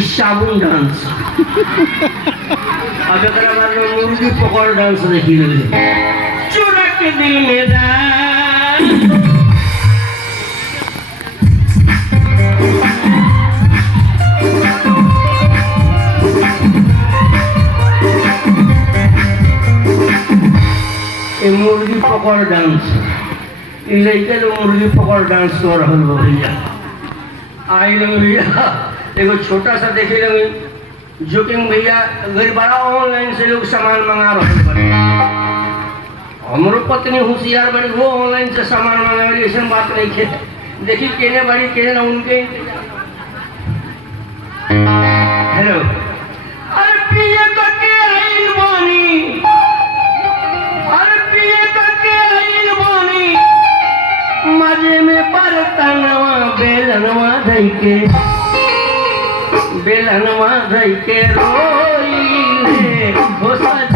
साबुन डांस अब मुर्गी पकड़ डांस देखी चोरा के दिल मेरा मुर्गी पकड़ डांस लड़के तो मुर्गी पकड़ डांस कर रहा भैया आई लगे भैया एगो छोटा सा देखे लगे जो कि भैया गरीब बड़ा ऑनलाइन से लोग सामान मंगा रहे बड़े हमारो पत्नी होशियार बड़ी वो ऑनलाइन से सामान मंगा रही ऐसा बात नहीं खे देखी केने बड़ी केने ना उनके हेलो अरे प्रिय तो के आइल बानी अरे प्रिय तो के आइल बानी मजे में बर्तनवा बेलनवा धई के रोइले हो सज